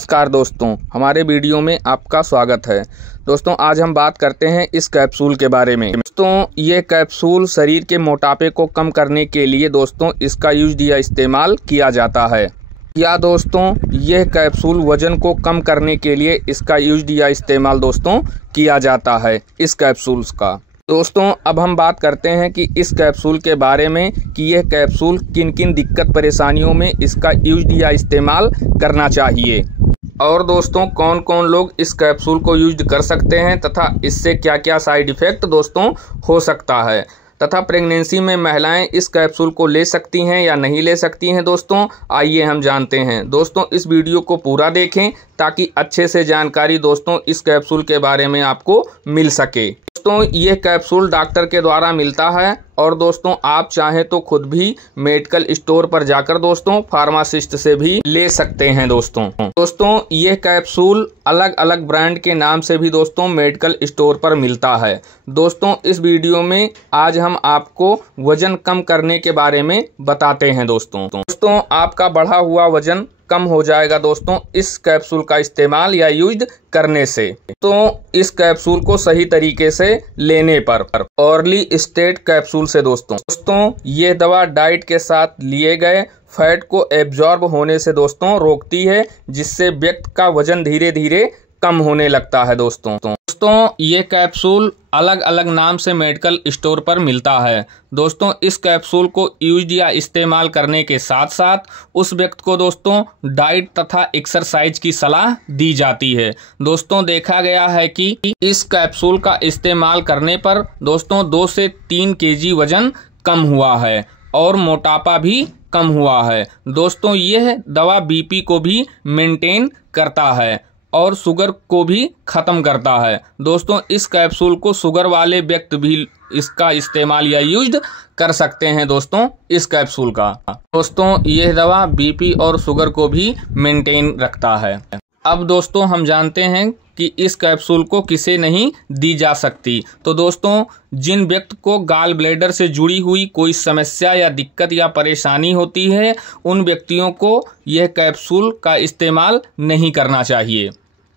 नमस्कार दोस्तों, हमारे वीडियो में आपका स्वागत है। दोस्तों आज हम बात करते हैं इस कैप्सूल के बारे में। दोस्तों ये कैप्सूल शरीर के मोटापे को कम करने के लिए दोस्तों इसका यूज या इस्तेमाल किया जाता है। या दोस्तों यह कैप्सूल वजन को कम करने के लिए इसका यूज या इस्तेमाल दोस्तों किया जाता है इस कैप्सूल्स का। दोस्तों अब हम बात करते हैं कि इस कैप्सूल के बारे में कि यह कैप्सूल किन किन दिक्कत परेशानियों में इसका यूज या इस्तेमाल करना चाहिए और दोस्तों कौन कौन लोग इस कैप्सूल को यूज कर सकते हैं तथा इससे क्या क्या साइड इफेक्ट दोस्तों हो सकता है तथा प्रेगनेंसी में महिलाएं इस कैप्सूल को ले सकती हैं या नहीं ले सकती हैं। दोस्तों आइए हम जानते हैं। दोस्तों इस वीडियो को पूरा देखें ताकि अच्छे से जानकारी दोस्तों इस कैप्सूल के बारे में आपको मिल सके। दोस्तों यह कैप्सूल डॉक्टर के द्वारा मिलता है और दोस्तों आप चाहें तो खुद भी मेडिकल स्टोर पर जाकर दोस्तों फार्मासिस्ट से भी ले सकते हैं। दोस्तों यह कैप्सूल अलग अलग ब्रांड के नाम से भी दोस्तों मेडिकल स्टोर पर मिलता है। दोस्तों इस वीडियो में आज हम आपको वजन कम करने के बारे में बताते हैं। दोस्तों आपका बढ़ा हुआ वजन कम हो जाएगा दोस्तों इस कैप्सूल का इस्तेमाल या यूज करने से। तो इस कैप्सूल को सही तरीके से लेने पर अर्ली स्टेट कैप्सूल से दोस्तों ये दवा डाइट के साथ लिए गए फैट को एब्जॉर्ब होने से दोस्तों रोकती है, जिससे व्यक्ति का वजन धीरे धीरे कम होने लगता है। दोस्तों ये कैप्सूल अलग अलग नाम से मेडिकल स्टोर पर मिलता है। दोस्तों इस कैप्सूल को यूज या इस्तेमाल करने के साथ साथ उस व्यक्ति को दोस्तों डाइट तथा एक्सरसाइज की सलाह दी जाती है। दोस्तों देखा गया है कि इस कैप्सूल का इस्तेमाल करने पर दोस्तों 2 से 3 केजी वजन कम हुआ है और मोटापा भी कम हुआ है। दोस्तों यह दवा बीपी को भी मेंटेन करता है और शुगर को भी खत्म करता है। दोस्तों इस कैप्सूल को शुगर वाले व्यक्ति भी इसका इस्तेमाल या यूज कर सकते हैं। दोस्तों इस कैप्सूल का दोस्तों यह दवा बीपी और शुगर को भी मेंटेन रखता है। अब दोस्तों हम जानते हैं कि इस कैप्सूल को किसे नहीं दी जा सकती। तो दोस्तों जिन व्यक्ति को गाल ब्लैडर से जुड़ी हुई कोई समस्या या दिक्कत या परेशानी होती है उन व्यक्तियों को यह कैप्सूल का इस्तेमाल नहीं करना चाहिए।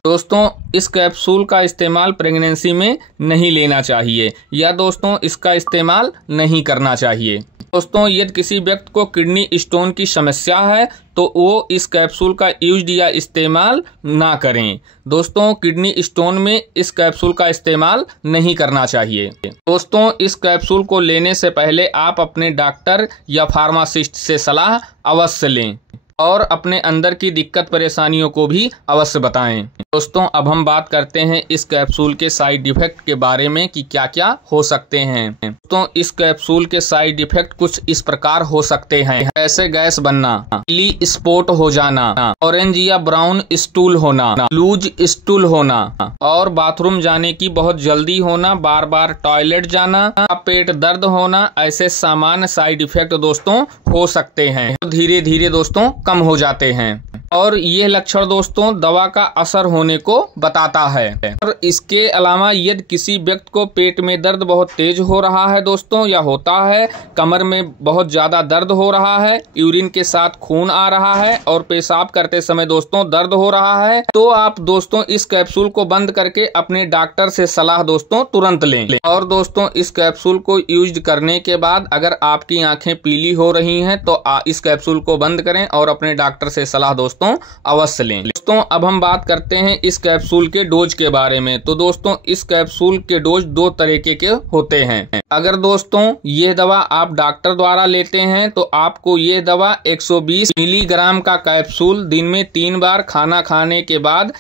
दोस्तों इस कैप्सूल का इस्तेमाल प्रेगनेंसी में नहीं लेना चाहिए या दोस्तों इसका इस्तेमाल नहीं करना चाहिए। दोस्तों यदि किसी व्यक्ति को किडनी स्टोन की समस्या है तो वो इस कैप्सूल का यूज या इस्तेमाल ना करें। दोस्तों किडनी स्टोन में इस कैप्सूल का इस्तेमाल नहीं करना चाहिए। दोस्तों इस कैप्सूल को लेने से पहले आप अपने डॉक्टर या फार्मासिस्ट से सलाह अवश्य लें और अपने अंदर की दिक्कत परेशानियों को भी अवश्य बताएं। दोस्तों अब हम बात करते हैं इस कैप्सूल के साइड इफेक्ट के बारे में कि क्या क्या हो सकते हैं। दोस्तों इस कैप्सूल के साइड इफेक्ट कुछ इस प्रकार हो सकते हैं, जैसे गैस बनना, पीली स्पॉट हो जाना, ऑरेंज या ब्राउन स्टूल होना, लूज स्टूल होना और बाथरूम जाने की बहुत जल्दी होना, बार बार टॉयलेट जाना, पेट दर्द होना। ऐसे सामान्य साइड इफेक्ट दोस्तों हो सकते हैं, धीरे धीरे दोस्तों कम हो जाते हैं और ये लक्षण दोस्तों दवा का असर होने को बताता है। और इसके अलावा यदि किसी व्यक्ति को पेट में दर्द बहुत तेज हो रहा है दोस्तों या होता है, कमर में बहुत ज्यादा दर्द हो रहा है, यूरिन के साथ खून आ रहा है और पेशाब करते समय दोस्तों दर्द हो रहा है, तो आप दोस्तों इस कैप्सूल को बंद करके अपने डॉक्टर से सलाह दोस्तों तुरंत लें। और दोस्तों इस कैप्सूल को यूज करने के बाद अगर आपकी आंखें पीली हो रही हैं तो इस कैप्सूल को बंद करें और अपने डॉक्टर से सलाह दोस्तों अवश्य लें। दोस्तों अब हम बात करते हैं इस कैप्सूल के डोज के बारे में। तो दोस्तों इस कैप्सूल के डोज 2 तरीके के होते हैं। अगर दोस्तों ये दवा आप डॉक्टर द्वारा लेते हैं तो आपको ये दवा 120 मिलीग्राम का कैप्सूल दिन में 3 बार खाना खाने के बाद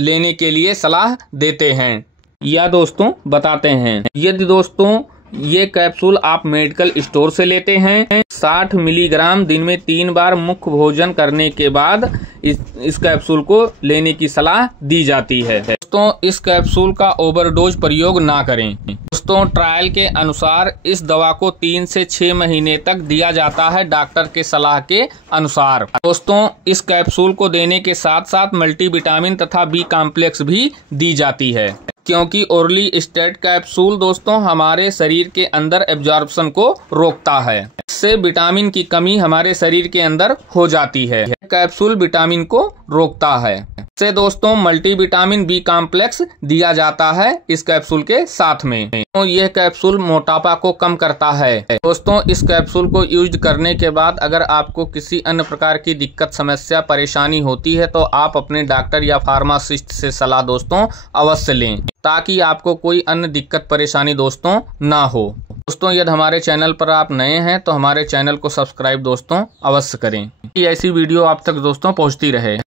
लेने के लिए सलाह देते हैं या दोस्तों बताते हैं। यदि दोस्तों ये कैप्सूल आप मेडिकल स्टोर से लेते हैं 60 मिलीग्राम दिन में 3 बार मुख्य भोजन करने के बाद इस कैप्सूल को लेने की सलाह दी जाती है। दोस्तों इस कैप्सूल का ओवरडोज प्रयोग ना करें। दोस्तों ट्रायल के अनुसार इस दवा को 3 से 6 महीने तक दिया जाता है डॉक्टर के सलाह के अनुसार। दोस्तों इस कैप्सूल को देने के साथ साथ मल्टीविटामिन तथा बी कॉम्प्लेक्स भी दी जाती है, क्योंकि अर्ली स्टेट कैप्सूल दोस्तों हमारे शरीर के अंदर एब्जॉर्प्शन को रोकता है। इससे विटामिन की कमी हमारे शरीर के अंदर हो जाती है। कैप्सूल विटामिन को रोकता है। से दोस्तों मल्टीविटामिन बी कॉम्प्लेक्स दिया जाता है इस कैप्सूल के साथ में। तो यह कैप्सूल मोटापा को कम करता है। दोस्तों इस कैप्सूल को यूज करने के बाद अगर आपको किसी अन्य प्रकार की दिक्कत, समस्या, परेशानी होती है तो आप अपने डॉक्टर या फार्मासिस्ट से सलाह दोस्तों अवश्य लें, ताकि आपको कोई अन्य दिक्कत, परेशानी दोस्तों ना हो। दोस्तों यदि हमारे चैनल पर आप नए हैं तो हमारे चैनल को सब्सक्राइब दोस्तों अवश्य करें, कि ऐसी वीडियो आप तक दोस्तों पहुंचती रहे।